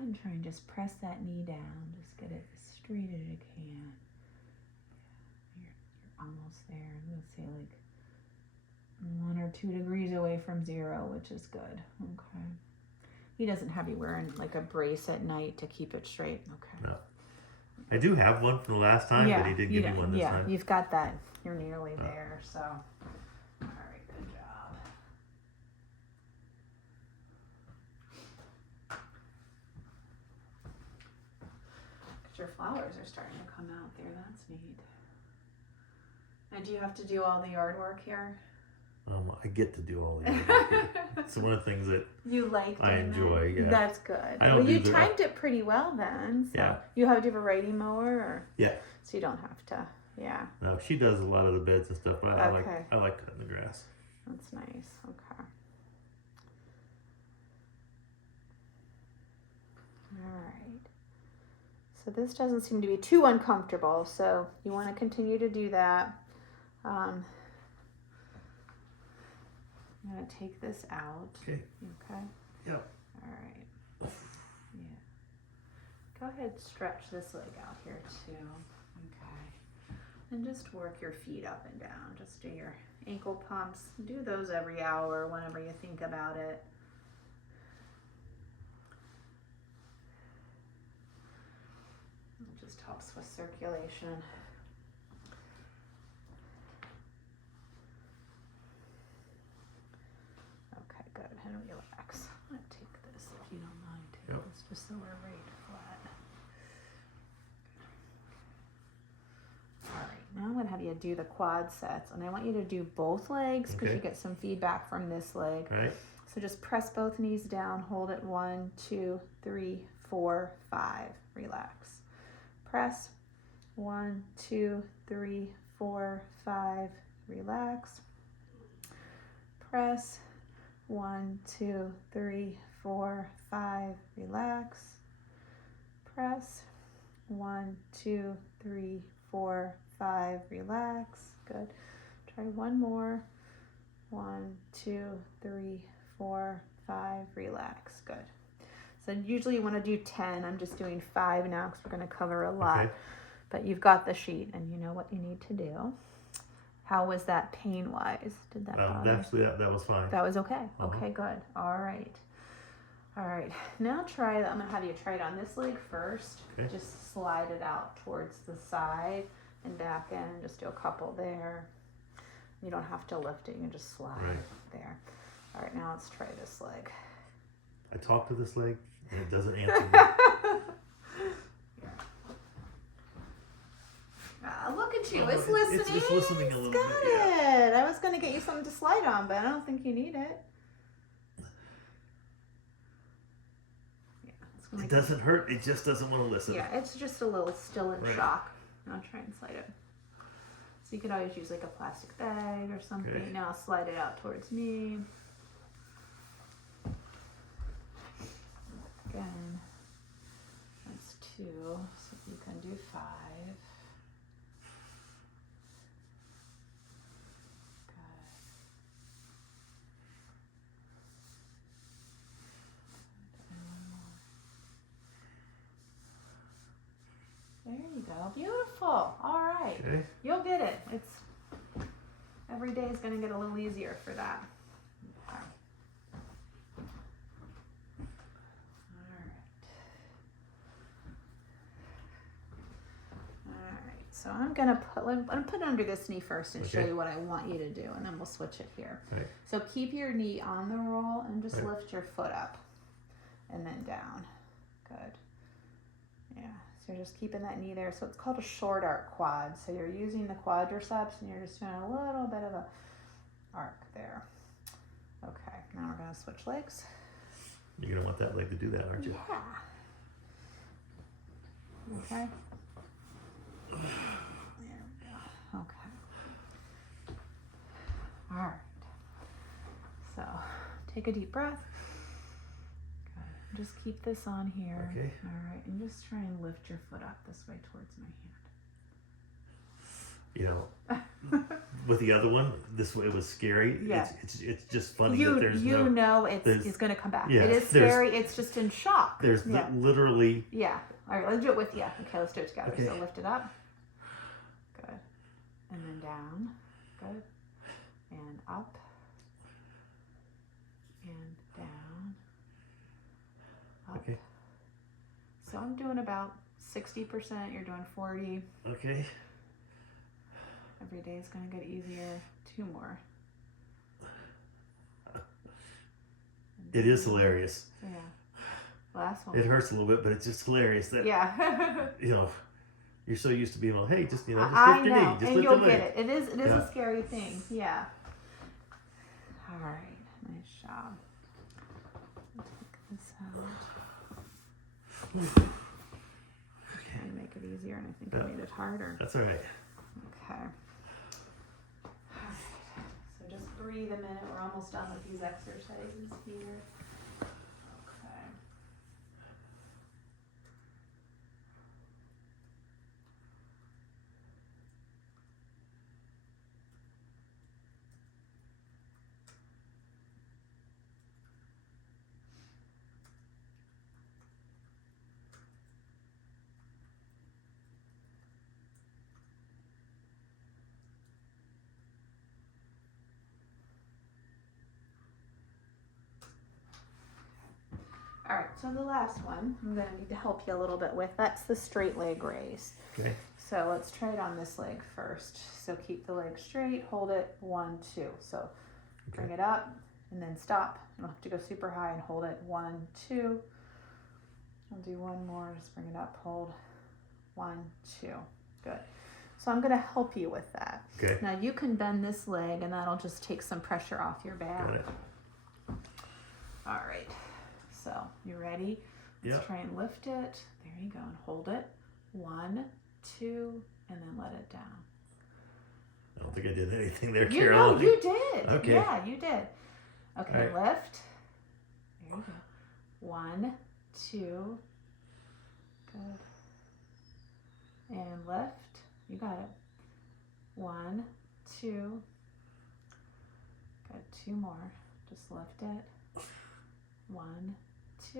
ahead and try and just press that knee down. Just get it as straight as you can. You're almost there. I'm going to say like 1 or 2 degrees away from 0, which is good. Okay. He doesn't have you wearing like a brace at night to keep it straight. Okay. No. I do have one from the last time, but he did give me one this time. Yeah, you've got that. You're nearly there, so. All right, good job. 'Cause your flowers are starting to come out there. That's neat. And do you have to do all the yard work here? I get to do all the yard work. It's one of the things that you like I enjoy. Yeah. That's good. I don't you timed it pretty well then. So yeah. You have a riding mower, or yeah. So you don't have to. Yeah. No, she does a lot of the beds and stuff, but I like cutting the grass. That's nice. Okay. All right. So this doesn't seem to be too uncomfortable, so you want to continue to do that. I'm going to take this out. Okay. Okay? Yep. All right. Yeah. Go ahead, stretch this leg out here too. Okay. And just work your feet up and down. Just do your ankle pumps. Do those every hour whenever you think about it. It just helps with circulation. Okay, good. And relax. I'm going to take this, if you don't mind. Take this just so we're right flat. All right, now I'm going to have you do the quad sets. And I want you to do both legs because you get some feedback from this leg. Right. So just press both knees down. Hold it 1, 2, 3, 4, 5. Relax. Press 1, 2, 3, 4, 5. Relax. Press 1, 2, 3, 4, 5. Relax. Press 1, 2, 3, 4, 5. Relax. Good. Try one more. 1, 2, 3, 4, 5. Relax. Good. So usually you want to do 10. I'm just doing 5 now because we're going to cover a lot. Okay. But you've got the sheet and you know what you need to do. How was that pain-wise? Did that bother? Actually, that was fine. That was okay. Okay, good. All right. All right. Now try that. I'm going to have you try it on this leg first. Okay. Just slide it out towards the side and back in. Just do a couple there. You don't have to lift it. You can just slide there. All right. Now let's try this leg. I talk to this leg and it doesn't answer me. Look at you. It's listening. It's listening a little bit. Got it. I was going to get you something to slide on, but I don't think you need it. It doesn't hurt. It just doesn't want to listen. Yeah, it's just a little still in shock. I'll try and slide it. So you could always use like a plastic bag or something. Okay. Now slide it out towards me. Again. That's 2. So you can do 5. There you go. Beautiful. All right. Okay. You'll get it. Every day is going to get a little easier for that. Okay. All right. So I'm going to put it under this knee first and show you what I want you to do, and then we'll switch it here. Okay. So keep your knee on the roll and just lift your foot up and then down. Good. Yeah. So you're just keeping that knee there. So it's called a short arc quad. So you're using the quadriceps and you're just doing a little bit of a arc there. Okay, now we're going to switch legs. You're going to want that leg to do that, aren't you? Yeah. Okay. There we go. Okay. All right. So take a deep breath. Just keep this on here. Okay. All right. And just try and lift your foot up this way towards my hand. You know, with the other one, this way it was scary. Yeah. It's just funny You that there's you no. know there's- it's going to come back. yeah, It is there's- scary. It's just in shock. There's yeah. literally. Yeah. All right, let's do it with you. Okay, let's do it together. Okay. So lift it up. Good. And then down. Good. And up. And down. Up. Okay. So I'm doing about 60%. You're doing 40. Okay. Every day is going to get easier. 2 more. It is hilarious. Yeah. Last one. It hurts a little bit, but it's just hilarious that Yeah. you know you're so used to being able, hey, just just I lift your know, knee, just and lift you'll your get leg. it. It is Yeah. a scary thing. Yeah. All right. Nice job. Take this out. Trying to make it easier, and I think I made it harder. That's all right. Okay. All right. So just breathe a minute. We're almost done with these exercises here. Okay. All right, so the last one I'm going to need to help you a little bit with. That's the straight leg raise. Okay. So let's try it on this leg first. So keep the leg straight, hold it, 1, 2. So bring it up and then stop. You don't have to go super high and hold it, 1, 2. I'll do one more, just bring it up, hold, 1, 2. Good. So I'm going to help you with that. Okay. Now you can bend this leg and that'll just take some pressure off your back. Got it. All right. So you ready? Yeah. Let's try and lift it. There you go. And hold it. 1, 2, and then let it down. I don't think I did anything there, You Carol. know, you did. Okay. Yeah, you did. Okay, All right. lift. There you go. 1, 2. Good. And lift. You got it. 1, 2. Good. 2 more. Just lift it. 1, 2.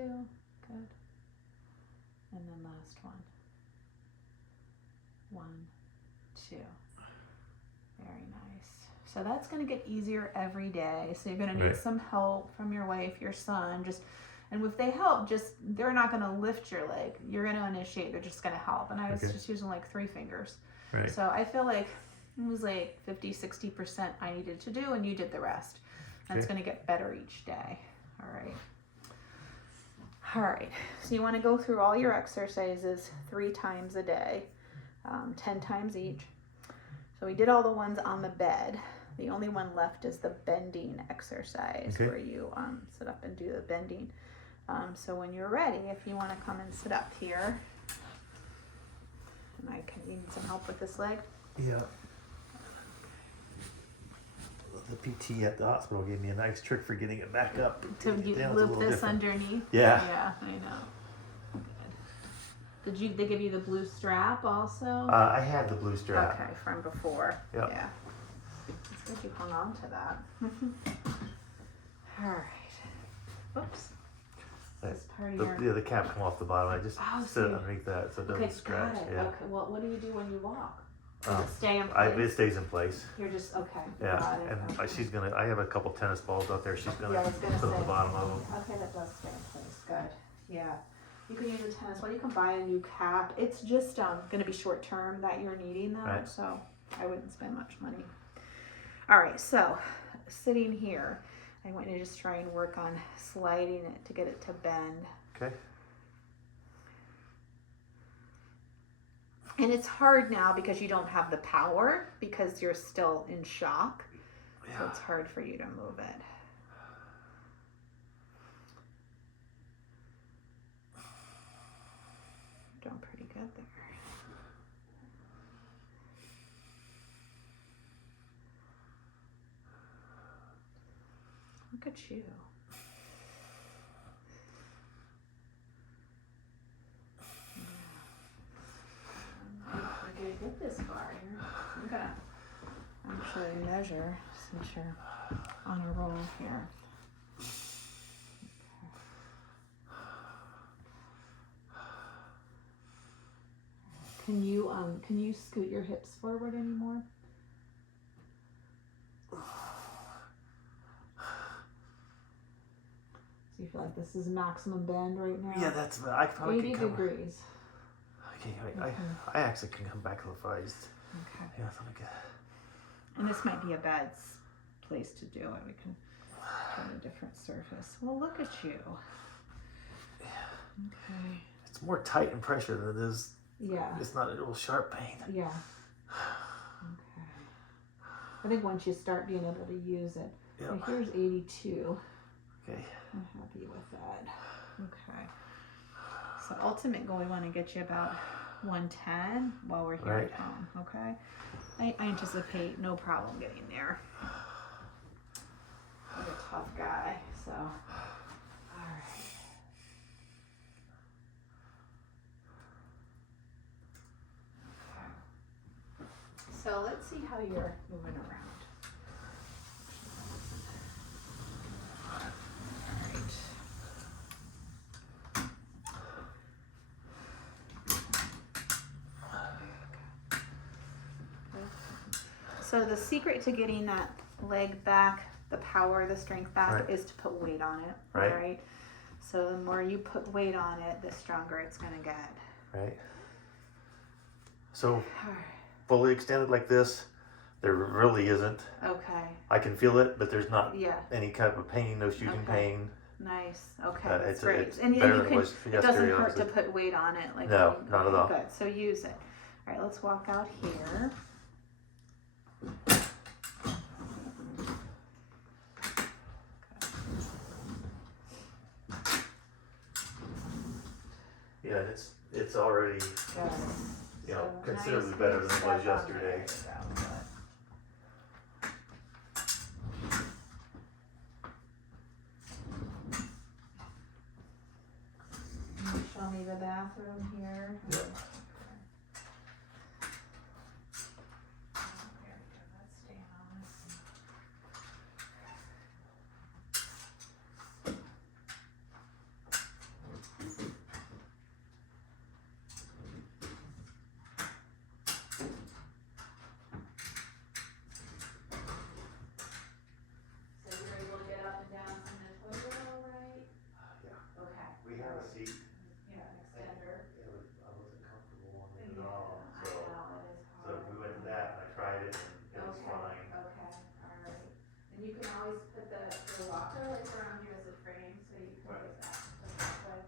Good. And then last one. 1, 2. Very nice. So that's going to get easier every day. So you're going to need Right. some help from your wife, your son. And if they help, they're not going to lift your leg. You're going to initiate. They're just going to help. And I was Okay. just using like 3 fingers. Right. So I feel like it was like 50, 60% I needed to do, and you did the rest. And it's Okay. going to get better each day. All right. All right. So you want to go through all your exercises 3 times a day, 10 times each. So we did all the ones on the bed. The only one left is the bending exercise, Okay. where you sit up and do the bending. So when you're ready, if you want to come and sit up here, and I can need some help with this leg. Yeah. The PT at the hospital gave me a nice trick for getting it back up. To Getting it down is a loop little this different. underneath. Yeah. Yeah, I know. Good. They give you the blue strap also? I had the blue strap. Okay, from before. Yep. Yeah. It's good you hung on to that. All right. Oops. This part of your... The cap come off the bottom. I just Oh, sit so- underneath that so it doesn't Okay, scratch. got it. Yeah. Okay, well, what do you do when you walk? Um, Does it stay in place? It stays in place. You're just, okay. Yeah, Got it. and Okay. she's gonna. I have a couple tennis balls out there. She's gonna Yeah, I was gonna put at say. the bottom of them. Okay, that does stay in place. Good. Yeah. You can use a tennis ball. You can buy a new cap. It's just going to be short term that you're needing though, Right. so I wouldn't spend much money. All right, so sitting here, I want you to just try and work on sliding it to get it to bend. Okay. And it's hard now because you don't have the power because you're still in shock. So Yeah. it's hard for you to move it. Doing pretty good there. Look at you. We're gonna get this far here. I'm actually measure since you're on your roll here. Can you scoot your hips forward anymore? So you feel like this is maximum bend right now? Yeah, that's I probably 80 can come. degrees. Okay, I actually can come back if I just. Okay. Yeah, that's not good. And this might be a bad place to do it. We can try a different surface. Well, look at you. Okay. It's more tight and pressure than it is. Yeah. It's not a real sharp pain. Yeah. Okay. I think once you start being able to use it. Yep. So here's 82. Okay. I'm happy with that. Okay. So ultimate goal, we want to get you about 110 while we're here Right. at home. Okay. I anticipate no problem getting there. I'm a tough guy, so. All right. So let's see how you're moving around. Alright. So the secret to getting that leg back, the power, the strength back, Right. is to put weight on it. Right. Alright? So the more you put weight on it, the stronger it's going to get. Right. So Alright. fully extended like this, there really isn't. Okay. I can feel it, but there's not Yeah. any type of pain, no shooting Okay. pain. Nice. Okay. That's It's great. it's And better you than can. it was It yesterday. doesn't hurt obviously. to put weight on it. Like No, not at all. Good. So use it. All right. Let's walk out here. Yeah, it's already Good. considerably nice better big than it was step on yesterday. there. There we go. Good. Can you show me the bathroom here? Yep. Okay. There we go. Let's stay on this. So you're able to get up and down from the toilet all right? Yeah. Okay. We have a seat. Yeah, an extender. I wasn't comfortable on it at Yeah, all. I know, it is So hard. we went to that and I tried it and it was Okay, fine. okay, alright. And you can always put the locker like around here as a frame, so you can Right. put that way.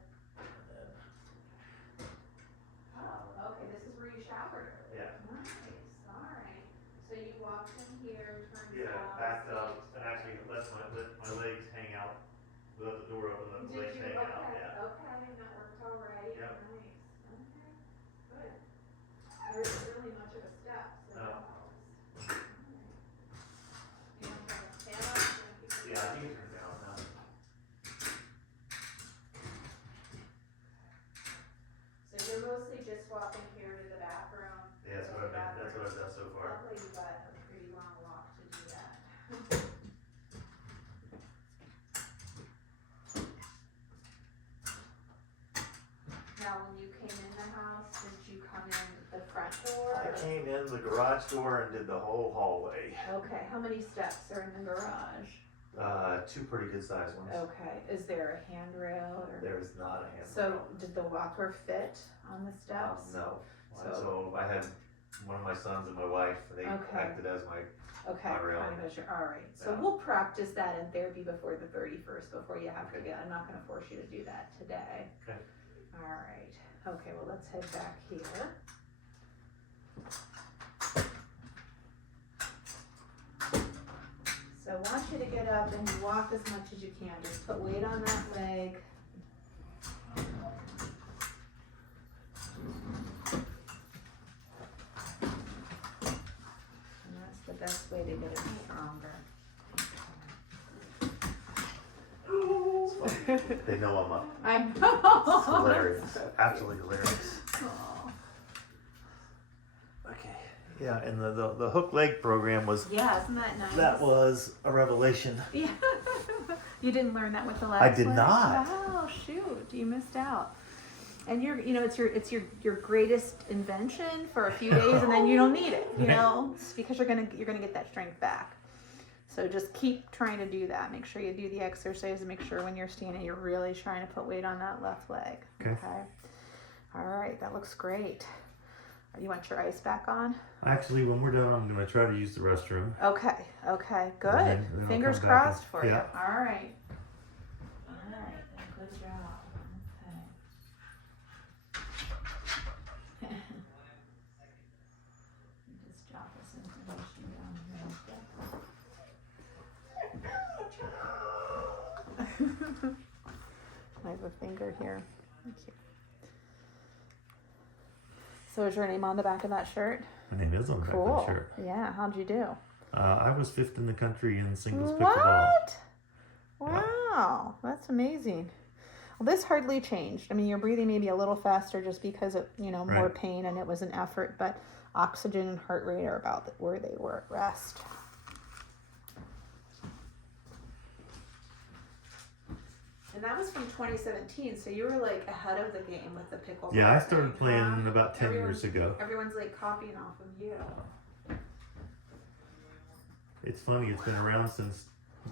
Oh, okay, this is where you showered earlier. Yeah. Nice, alright. So you walked in here, turned Yeah, south. backed up and actually let my legs hang out. We let the door open, let the legs Did you? hang out. Okay, Yeah. okay, and that worked alright. Yep. Nice, okay, good. There isn't really much of a step, so No. that helps. Alright. You want to stand up? You wanna keep it Yeah, I down? think it turned out now. So you're mostly just walking here to the bathroom? Yeah, that's what I've done so far. Luckily you got a pretty long walk to do that. Now, when you came in the house, did you come in the front door? I or- came in the garage door and did the whole hallway. Okay, how many steps are in the garage? Two pretty good sized ones. Okay, is there a handrail or? There is not a handrail. So, did the walker fit on the steps? No. So- So I had one of my sons and my wife, they Okay. acted as my, Okay, Not really. kind of measure, alright, so Yeah. we'll practice that in therapy before the 31st, before you have to Okay. get, I'm not gonna force you to do that today. Okay. Alright, okay, well, let's head back here. So I want you to get up and walk as much as you can, just put weight on that leg. And that's the best way to get it stronger. it's funny. They know I'm up. I know. It's hilarious. Absolutely hilarious. Aw. Okay. Yeah, and the hook leg program was, Yeah, isn't that nice? that was a revelation. Yeah. You didn't learn that with the last I did one? not. Wow, shoot, you missed out. And it's your greatest invention for a few days, and then you don't need it. It's because you're gonna get that strength back. So just keep trying to do that. Make sure you do the exercise, and make sure when you're standing, you're really trying to put weight on that left leg. Okay. All right, that looks great. You want your ice back on? Actually, when we're done, I'm going to try to use the restroom. Okay, good. Then I'll Fingers come back crossed for you. yeah. All right, good job. Okay. Just jot this information down here. I have a finger here. Thank you. So is your name on the back of that shirt? My name is on the back Cool. of the shirt. Yeah, how'd you do? I was 5th in the country in singles What? pickleball. Wow, that's amazing. Well, this hardly changed. I mean, your breathing may be a little faster just because of, more Right. pain and it was an effort, but oxygen and heart rate are about where they were at rest. And that was from 2017, so you were like ahead of the game with the pickleball. Yeah, I started thing, playing huh? about 10 years ago. Everyone's like copying off of you. It's funny, it's been around since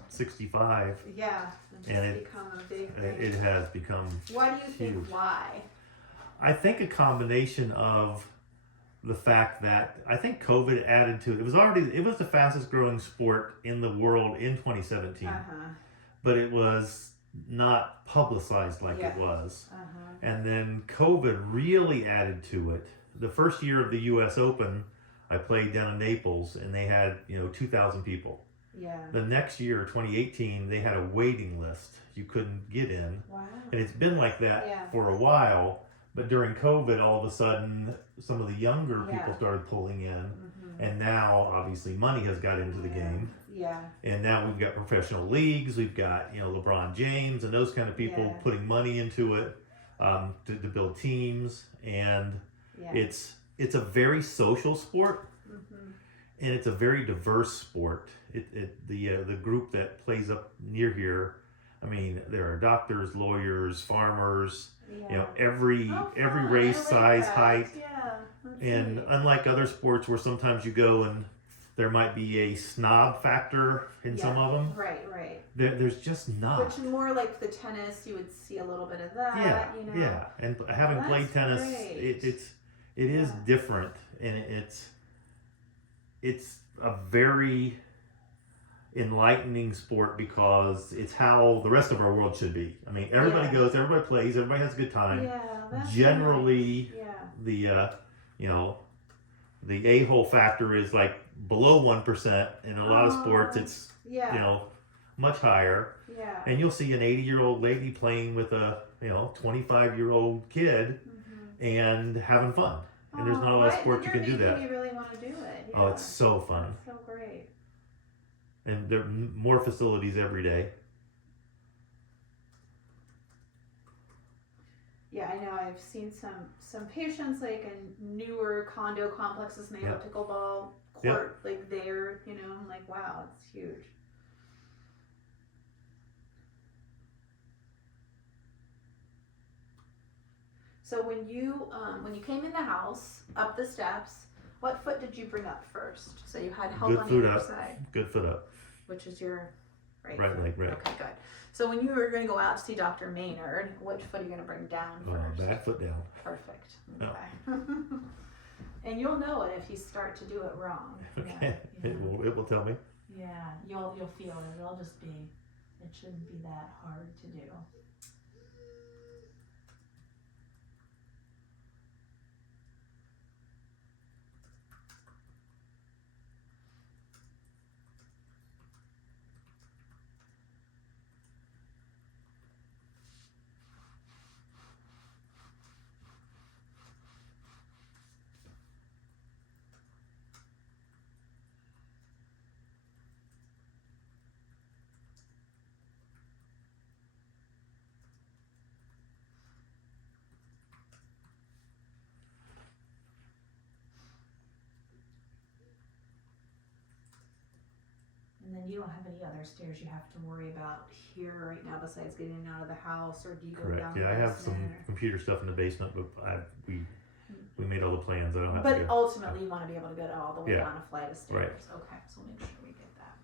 65. Yeah, it's And just it- become a big thing. It has become, Why do you think? huge. Why? I think, a combination of the fact that I think COVID added to it. It was the fastest growing sport in the world in 2017, but it was not publicized like it was. And then COVID really added to it. The first year of the US Open, I played down in Naples and they had, 2,000 people. Yeah. The next year, 2018, they had a waiting list. You couldn't get in. Wow. And it's been like that Yeah. for a while. But during COVID, all of a sudden, some of the younger Yeah. people started pulling in. Mm-hmm. And now, obviously, money has got into the game. Yeah. And now we've got professional leagues. We've got, LeBron James and those kind of people Yeah. putting money into it to build teams. And Yeah. it's a very social sport. Mm-hmm. And it's a very diverse sport. The group that plays up near here, I mean, there are doctors, lawyers, farmers, Yeah. every Oh, every fun. race, I like size, that. height. Yeah. That's And neat. unlike other sports where sometimes you go and there might be a snob factor in some Yeah. of them, Right. there's just not. Which more like the tennis, you would see a little bit of that. Yeah, yeah. And having Well, played that's tennis, great. it is Yeah. different, and it's a very enlightening sport because it's how the rest of our world should be. I mean, everybody Yeah. goes, everybody plays, everybody has a good time. Yeah. That's Generally, nice. Yeah. the a-hole factor is like below 1%. In a lot of sports, Oh. it's Yeah. much higher. Yeah. And you'll see an 80-year-old lady playing with a 25-year-old kid Mm-hmm. and having fun. And there's not a lot of sports you can do that. You really want to do it. Oh, Yeah. it's so fun. That's so great. And there are more facilities every day. Yeah, I know. I've seen some patients like in newer condo complexes, and they have a pickleball court like there. I'm like, wow, it's huge. So when you came in the house up the steps, what foot did you bring up first? So you had help Good on foot either up. side, Good foot up. which is your right Right foot. leg, right. Okay, good. So when you were going to go out to see Dr. Maynard, which foot are you going to bring down first? Back foot down. Perfect. Oh. Okay. And you'll know it if you start to do it wrong. Okay. Yeah, It will tell me. yeah. You'll feel it. It'll just be. It shouldn't be that hard to do. then you don't have any other stairs you have to worry about here right now besides getting in and out of the house, or do you go Correct. down Yeah, the I have some basement, or- computer stuff in the basement, but we made all the plans. I don't have But to go. ultimately, you want to be able to get all the way Yeah. down a flight of stairs. Right. Okay, so we'll make sure we get that.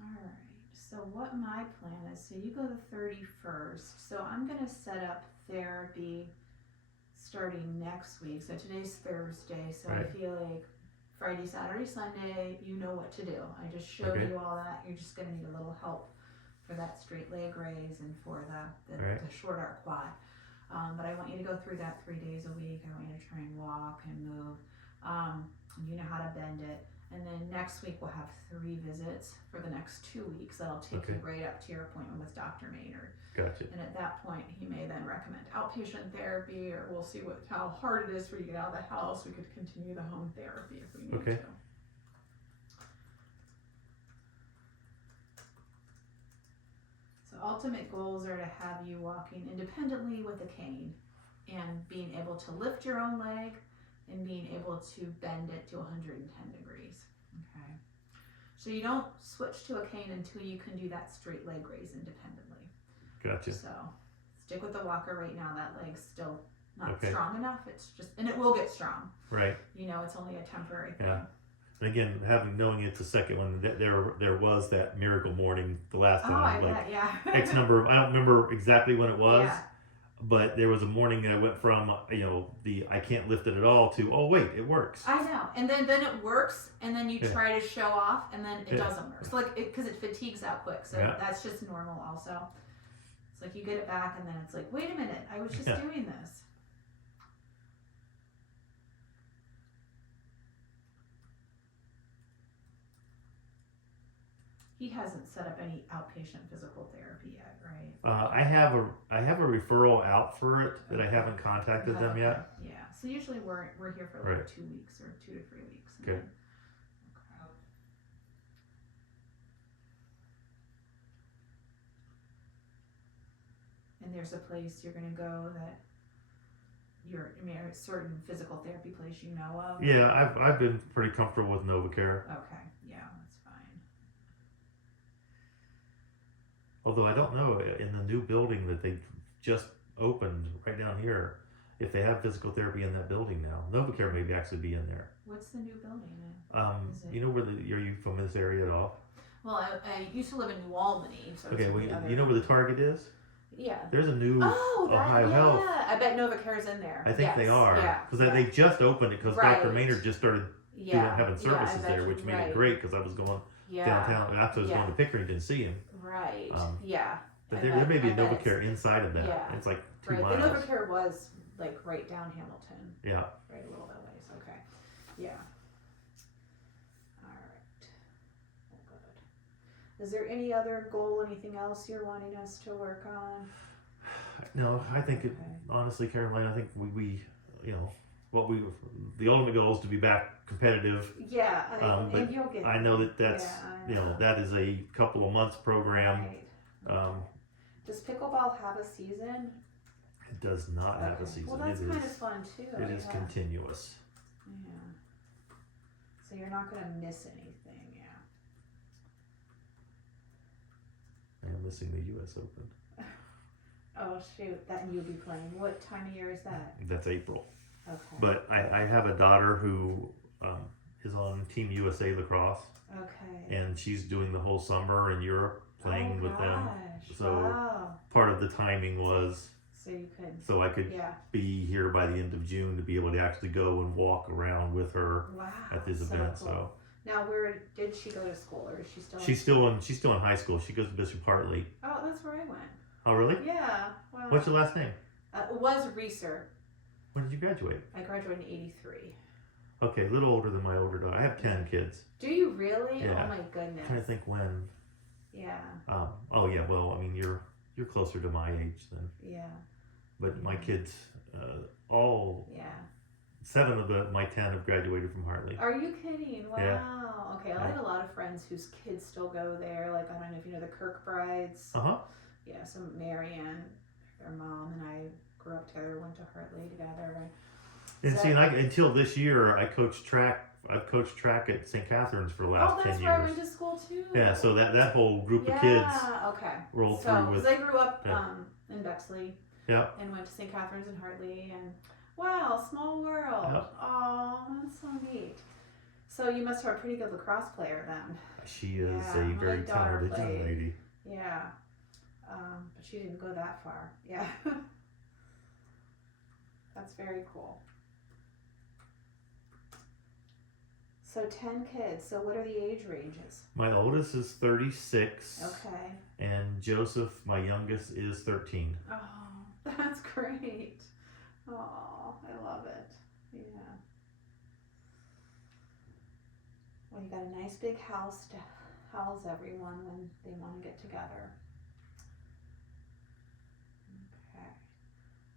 Alright, so what my plan is, so you go the 31st, so I'm gonna set up therapy starting next week. So today's Thursday, so I Right. feel like Friday, Saturday, Sunday, you know what to do. I just showed Okay. you all that. You're just gonna need a little help for that straight leg raise and for Right. the short arc quad. But I want you to go through that 3 days a week. I want you to try and walk and move. You know how to bend it. And then next week we'll have 3 visits for the next 2 weeks. That'll take you Okay. right up to your appointment with Dr. Maynard. Gotcha. And at that point, he may then recommend outpatient therapy, or we'll see how hard it is for you to get out of the house. We could continue the home therapy if we need Okay. to. So ultimate goals are to have you walking independently with a cane and being able to lift your own leg and being able to bend it to 110 degrees. Okay. So you don't switch to a cane until you can do that straight leg raise independently. Gotcha. So stick with the walker right now. That leg's still not Okay. strong enough. It's just, and it will get strong. Right. You know, it's only a temporary thing. Yeah. And again, knowing it's the second one, there was that miracle morning the last Oh, time, I like bet, yeah. X number of, I don't remember exactly when it was, Yeah. but there was a morning that I went from, I can't lift it at all to, oh wait, it works. I know, and then it works, and then you Yeah. try to show off, and then it Yeah. doesn't work. So like, because it fatigues out quick, so Yeah. that's just normal. Also, it's like you get it back, and then it's like, wait a minute, I was just Yeah. doing this. He hasn't set up any outpatient physical therapy yet, right? I have a referral out for it that I haven't contacted them Okay. yet. Yeah. So usually we're here for like Right. 2 weeks or 2 to 3 weeks. and Okay. then- okay. And there's a place you're gonna go that a certain physical therapy place you know of. Yeah, I've been pretty comfortable with NovaCare, Okay. Yeah, that's fine. although I don't know in the new building that they just opened right down here if they have physical therapy in that building now. NovaCare may actually be in there. What's the new building? Is it- You know are you from this area at all? Well, I used to live in New Albany, so Okay, it's well, the other. you know where the Target is? Yeah. There's a new Oh, that, Ohio yeah. Health. I bet NovaCare's in there. I think they Yes, are Yeah. because they just opened it because Dr. Right. Maynard just started Yeah. having I services bet there, you- which made right. it great because I was going Yeah. downtown after I was Yeah. going to Pickering to see him. Right. Yeah. But I there bet- may be I a bet NovaCare inside of that. yeah. It's like 2 Right. miles. The NovaCare was like right down Hamilton, Yeah. right a little bit ways. Okay. Yeah. All right. Well, good. Is there any other goal, anything else you're wanting us to work on? No, I think it, Okay. honestly, Caroline, I think we the ultimate goal is to be back competitive. Yeah, but and you'll get. I know that's Yeah, I that is a couple of months program. Right. Does pickleball have a season? It does not have a Okay. season. Well, that's it kind of is fun too. it is yeah. continuous. Yeah. So you're not going to miss anything, yeah. I'm missing the U.S. Open. Oh shoot, that you'll be playing. What time of year is that? That's April. Okay. But I have a daughter who is on Team USA lacrosse, Okay. and she's doing the whole summer in Europe playing with them. Gosh, So- wow. Part of the timing was So you could. so I could Yeah. be here by the end of June to be able to actually go and walk around with her Wow. at this so event. cool. So Now, where did she go to school, or is she still? she's still in high school. She goes to Bishop Hartley. Oh, that's where I went. Oh, really? Yeah. Wow. What's your last name? It was Reeser. When did you graduate? I graduated in '83. Okay, a little older than my older daughter. I have 10 kids. Do you really? Yeah. Oh my I'm goodness. trying to think when. Yeah. Oh yeah. Well, I mean, you're closer to my age then. Yeah. But my kids, all Yeah. 7 of my 10 have graduated from Hartley. Are you kidding? Wow. Yeah. Okay, I have a lot of friends whose kids still go there. Like, I don't know if you know the Kirkbrides. Yeah, so Marianne, their mom, and I grew up together, went to Hartley together. And see, until this year, I've coached track at St. Catharines for the last 10 years. Oh, that's where I went to school too. Yeah, so that whole group of kids rolled through with. Because I grew up in Bexley. Yeah. And went to St. Catharines and Hartley, and wow, small world. Yep. Oh, that's so neat. So you must have a pretty good lacrosse player then. She is a very talented young lady. Yeah. But she didn't go that far. Yeah. That's very cool. So 10 kids. So what are the age ranges? My oldest is 36. Okay. And Joseph, my youngest, is 13. Oh, that's great. Oh, I love it. Yeah. Well, you got a nice big house to house everyone when they want to get together. Okay.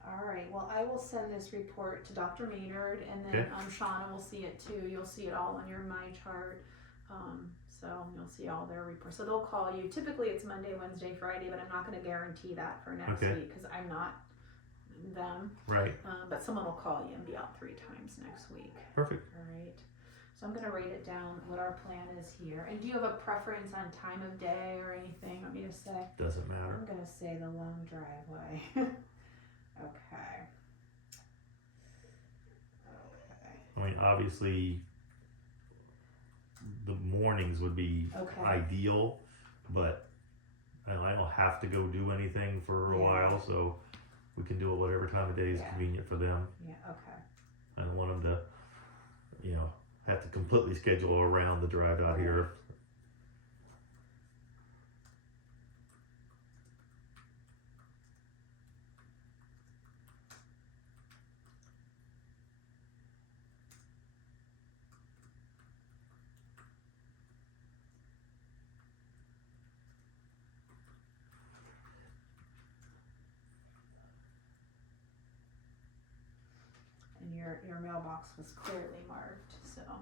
All right. Well, I will send this report to Dr. Maynard, and then Shauna will see it too. You'll see it all on your MyChart. So you'll see all their reports. So they'll call you. Typically it's Monday, Wednesday, Friday, but I'm not going to guarantee that for next week because I'm not them. Right. But someone will call you and be out 3 times next week. Perfect. All right. So I'm going to write it down what our plan is here. And do you have a preference on time of day or anything? Want me to say? Doesn't matter. I'm going to say the long driveway. Okay. I mean, obviously, the mornings would be ideal, but I don't have to go do anything for a while, so we can do it whatever time of day is convenient for them. Yeah, okay. I don't want them to, have to completely schedule around the drive out here. And your mailbox was clearly marked, so I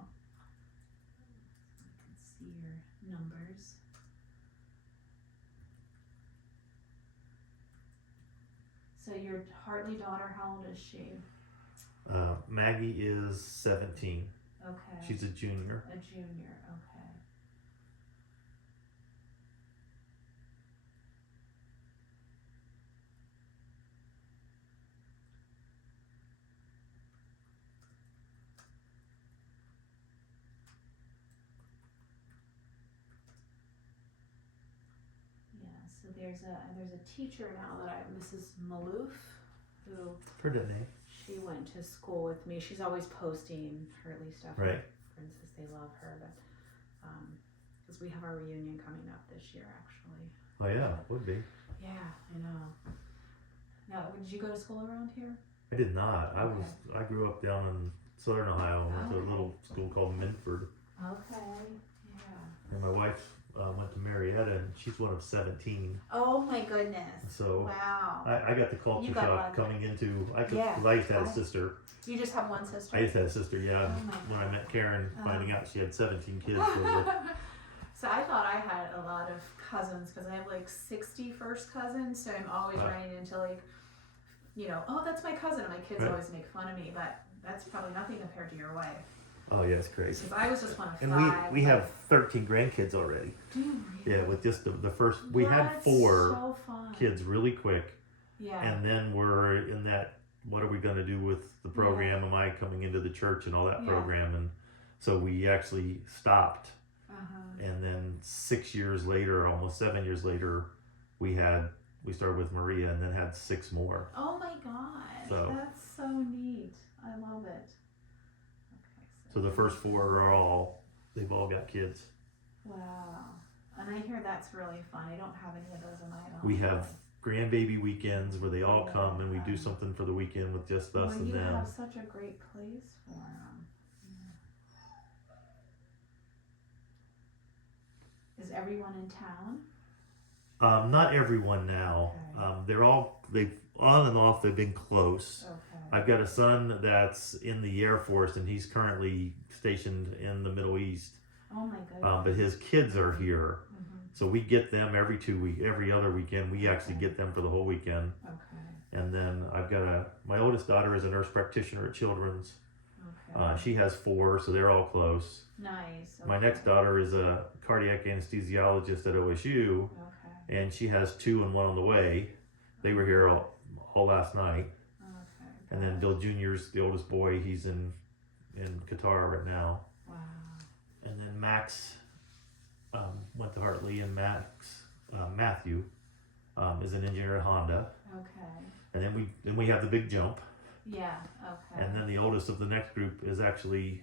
can see your numbers. So your Hartley daughter, how old is she? Maggie is 17. Okay. She's a junior. A junior, okay. So there's a teacher now that Mrs. Maloof, who Heard that name. She went to school with me. She's always posting Hartley stuff. Right. Princess, they love her, but because we have our reunion coming up this year, actually. Oh yeah, would be. Yeah, I know. Now, did you go to school around here? I did not. I grew up down in Southern Ohio. Went to a little school called Minford. Okay. Yeah. And my wife went to Marietta, and she's one of 17. Oh my goodness. So wow. I got the culture shock coming into. Because I used to have a sister. You just have one sister? I used to have a sister. Yeah. When I met Karen, finding out she had 17 kids. So I thought I had a lot of cousins because I have like 60 first cousins. So I'm always running into like, oh, that's my cousin. And my kids always make fun of me, but that's probably nothing compared to your wife. Oh yeah, it's crazy. Because I was just one of 5. And we have 13 grandkids already. Do you really? Yeah, with just the first, we had 4 kids really quick. Yeah. And then we're in that, what are we going to do with the program? Am I coming into the church and all that program? And so we actually stopped. And then 6 years later, almost 7 years later, we started with Maria and then had 6 more. Oh my gosh, that's so neat. I love it. Okay, so the first 4 they've all got kids. Wow. And I hear that's really fun. I don't have any of those in my own. We have grandbaby weekends where they all come and we do something for the weekend with just us and them. You have such a great place for them. Is everyone in town? Not everyone now. Okay. On and off, they've been close. Okay. I've got a son that's in the Air Force and he's currently stationed in the Middle East. Oh my goodness. But his kids are here, Mm-hmm. so we get them every other weekend. We actually get them for the whole weekend. Okay. And then I've got my oldest daughter is a nurse practitioner at Children's. Okay. She has 4, so they're all close. Nice. Okay. My next daughter is a cardiac anesthesiologist at OSU, Okay. and she has 2 and 1 on the way. They were here all last night. Okay. And then Bill Jr.'s the oldest boy. He's in Qatar right now. Wow. And then Max went to Hartley, and Matthew is an engineer at Honda. Okay. And then we have the big jump. Yeah. Okay. And then the oldest of the next group is actually,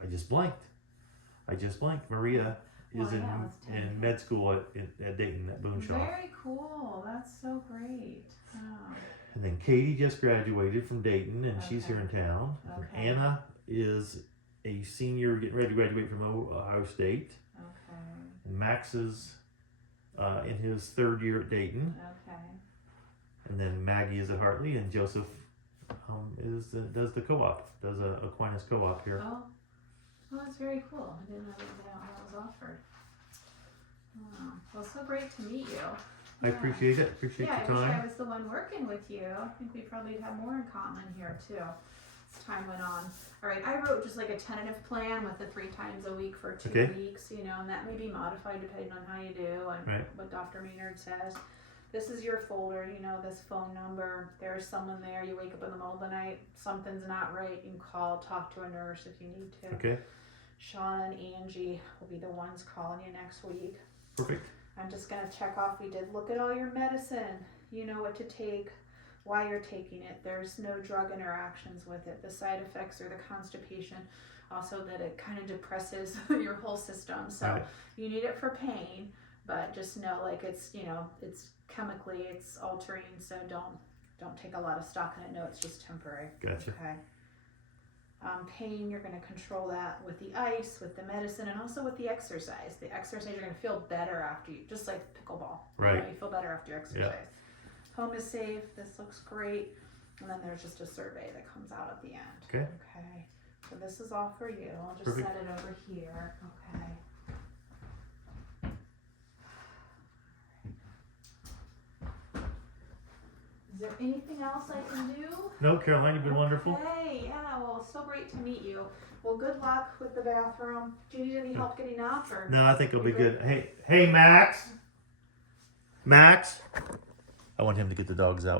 I just blanked. Maria is Wow, that was 10. in med school at Dayton at Boonshaw. Very cool. That's so great. Wow. And then Katie just graduated from Dayton, and she's Okay. here in town. Okay. And Anna is a senior getting ready to graduate from Ohio State. Okay. And Max is in his 3rd year at Dayton. Okay. And then Maggie is at Hartley, and Joseph does the co-op, does a Aquinas co-op here. Oh, well, that's very cool. I didn't know that was offered. Wow. Well, so great to meet you. I appreciate it. Appreciate Yeah, your I wish I time. was the one working with you. I think we probably have more in common here too. As time went on. All right, I wrote just like a tentative plan with the 3 times a week for 2 Okay. weeks, and that may be modified depending on how you do and Right. what Dr. Maynard says. This is your folder, this phone number. There's someone there. You wake up in the middle of the night, something's not right. You can call, talk to a nurse if you need to. Okay, Sean and Angie will be the ones calling you next week. perfect. I'm just going to check off. We did look at all your medicine. You know what to take, why you're taking it. There's no drug interactions with it. The side effects are the constipation. Also that it kind of depresses your whole system. So Right. you need it for pain, but just know it's chemically it's altering. So don't take a lot of stock in it. No, it's just temporary. Gotcha. Okay. Pain, you're going to control that with the ice, with the medicine, and also with the exercise. The exercise, you're going to feel better after you, just like pickleball. Right. You feel better after you exercise. Home is safe. This looks great. And then there's just a survey that comes out at the end. Okay. Okay. So this is all for you. I'll just Perfect. set it over here. Okay. Is there anything else I can do? No, Caroline, you've been wonderful. Hey, yeah, well, it's so great to meet you. Well, good luck with the bathroom. Do you need any help getting up? Or No, I think it'll be good. Hey, Max. Max. I want him to get the dogs out.